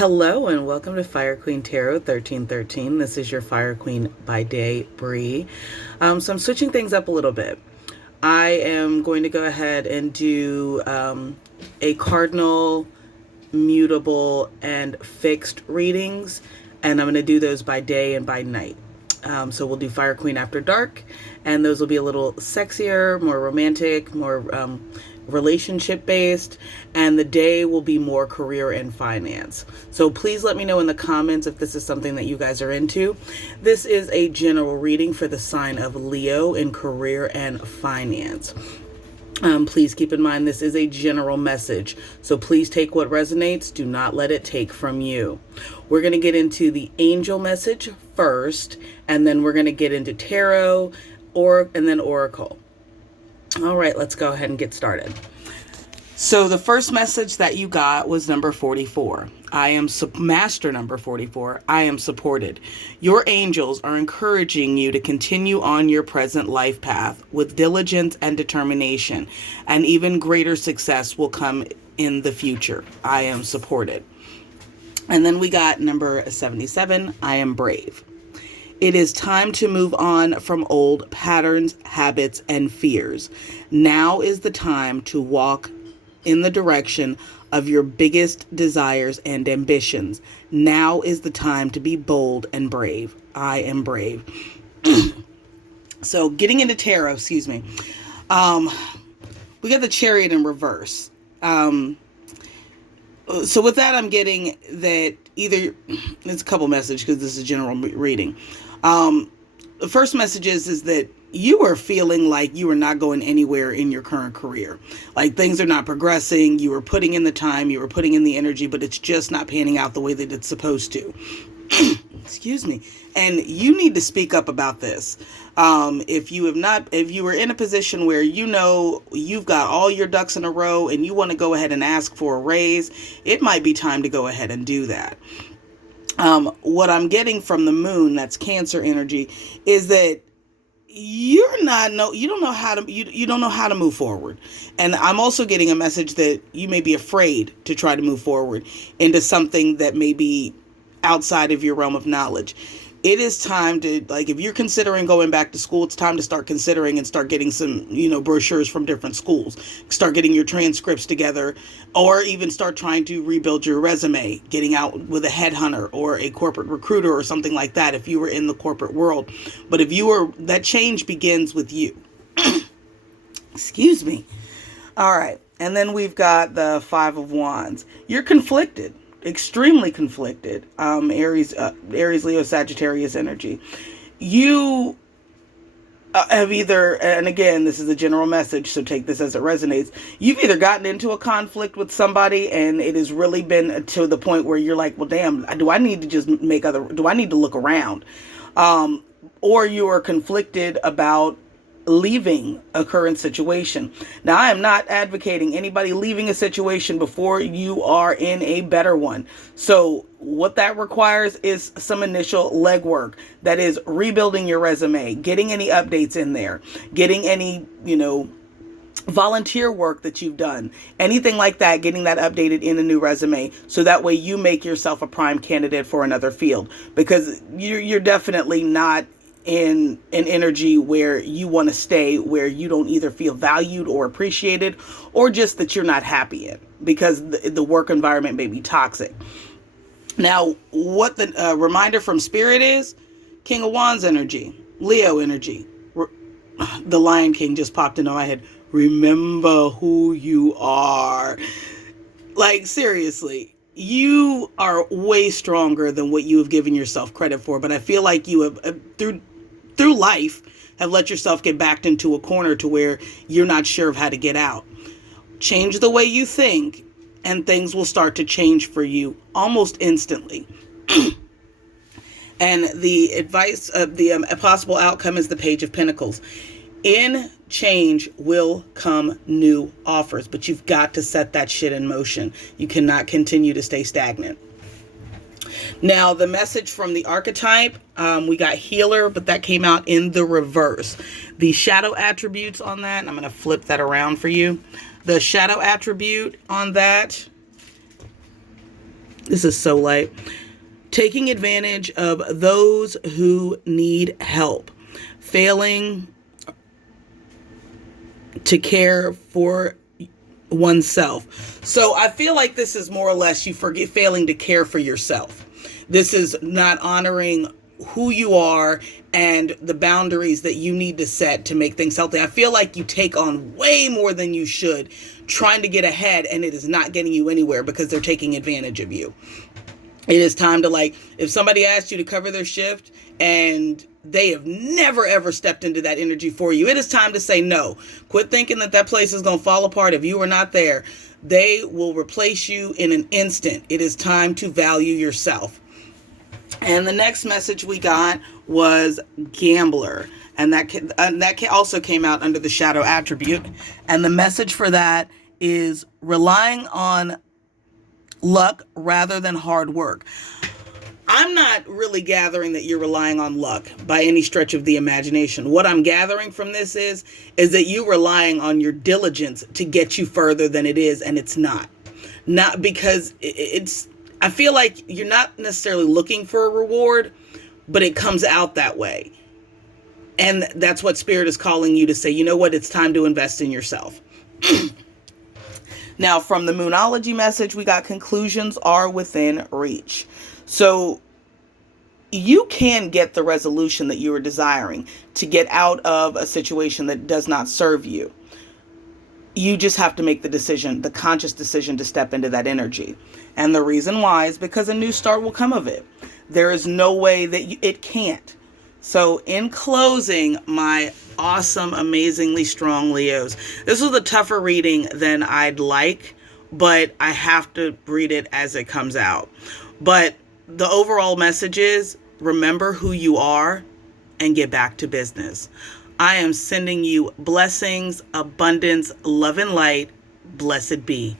Hello and welcome to Fire Queen Tarot 1313. This is your Fire Queen by day, Bree. So I'm switching things up a little bit. I am going to go ahead and do a cardinal, mutable, and fixed readings, and I'm going to do those by day and by night. So we'll do Fire Queen After Dark, and those will be a little sexier, more romantic, more relationship based, and the day will be more career and finance. So please let me know in the comments if this is something that you guys are into. This is a general reading for the sign of Leo in career and finance. Please keep in mind this is a general message, so please take what resonates. Do not let it take from you. We're going to get into the angel message first, and then we're going to get into tarot, and then oracle. All right, let's go ahead and get started. So the first message that you got was number 44. Master number 44. I am supported. Your angels are encouraging you to continue on your present life path with diligence and determination, and even greater success will come in the future. I am supported. And then we got number 77. I am brave. It is time to move on from old patterns, habits, and fears. Now is the time to walk in the direction of your biggest desires and ambitions. Now is the time to be bold and brave. I am brave. So getting into tarot, we got the Chariot in reverse. So with that, I'm getting that either, it's a couple messages because this is a general reading. The first message is that you are feeling like you are not going anywhere in your current career. Like things are not progressing. You are putting in the time, you are putting in the energy, but it's just not panning out the way that it's supposed to. Excuse me. And you need to speak up about this. If you were in a position where you know you've got all your ducks in a row and you want to go ahead and ask for a raise, it might be time to go ahead and do that. What I'm getting from the moon, that's Cancer energy, is that you don't know how to move forward. And I'm also getting a message that you may be afraid to try to move forward into something that may be outside of your realm of knowledge. It is time to, if you're considering going back to school, it's time to start considering and start getting some, brochures from different schools. Start getting your transcripts together, or even start trying to rebuild your resume, getting out with a headhunter or a corporate recruiter or something like that if you were in the corporate world. But that change begins with you. Excuse me. All right. And then we've got the Five of Wands. You're conflicted. Extremely conflicted. Aries, Leo, Sagittarius energy. You have either, and again, this is a general message, so take this as it resonates. You've either gotten into a conflict with somebody and it has really been to the point where you're like, well, damn, do I need to look around? Or you are conflicted about leaving a current situation. Now, I am not advocating anybody leaving a situation before you are in a better one. So what that requires is some initial legwork. That is rebuilding your resume, getting any updates in there, getting any, volunteer work that you've done, anything like that, getting that updated in a new resume. So that way you make yourself a prime candidate for another field, because you're definitely not in an energy where you want to stay, where you don't either feel valued or appreciated, or just that you're not happy in, because the work environment may be toxic. Now, what the reminder from Spirit is, King of Wands energy, Leo energy. The Lion King just popped into my head. Remember who you are. Like, seriously. You are way stronger than what you have given yourself credit for, but I feel like you have, through life, have let yourself get backed into a corner to where you're not sure of how to get out. Change the way you think, and things will start to change for you almost instantly. And the advice of the possible outcome is the Page of Pentacles. In change will come new offers, but you've got to set that shit in motion. You cannot continue to stay stagnant. Now, the message from the archetype, we got healer, but that came out in the reverse. The shadow attributes on that, I'm going to flip that around for you. The shadow attribute on that This is so light. Taking advantage of those who need help. Failing to care for oneself. So I feel like this is more or less you failing to care for yourself. This is not honoring who you are and the boundaries that you need to set to make things healthy. I feel like you take on way more than you should trying to get ahead, and it is not getting you anywhere because they're taking advantage of you. It is time to, like, if somebody asked you to cover their shift and they have never ever stepped into that energy for you, it is time to say no. Quit thinking that that place is going to fall apart if you are not there. They will replace you in an instant. It is time to value yourself. And the next message we got was gambler. And that also came out under the shadow attribute. And the message for that is relying on luck rather than hard work. I'm not really gathering that you're relying on luck by any stretch of the imagination. What I'm gathering from this is that you relying on your diligence to get you further than it is, and it's not. Not because I feel like you're not necessarily looking for a reward, but it comes out that way. And that's what Spirit is calling you to say, you know what, it's time to invest in yourself. Now, from the Moonology message, we got conclusions are within reach. So you can get the resolution that you are desiring to get out of a situation that does not serve you. You just have to make the decision, the conscious decision to step into that energy. And the reason why is because a new start will come of it. There is no way that it can't. So in closing, my awesome, amazingly strong Leos, this was a tougher reading than I'd like, but I have to read it as it comes out. But the overall message is remember who you are and get back to business. I am sending you blessings, abundance, love, and light. Blessed be.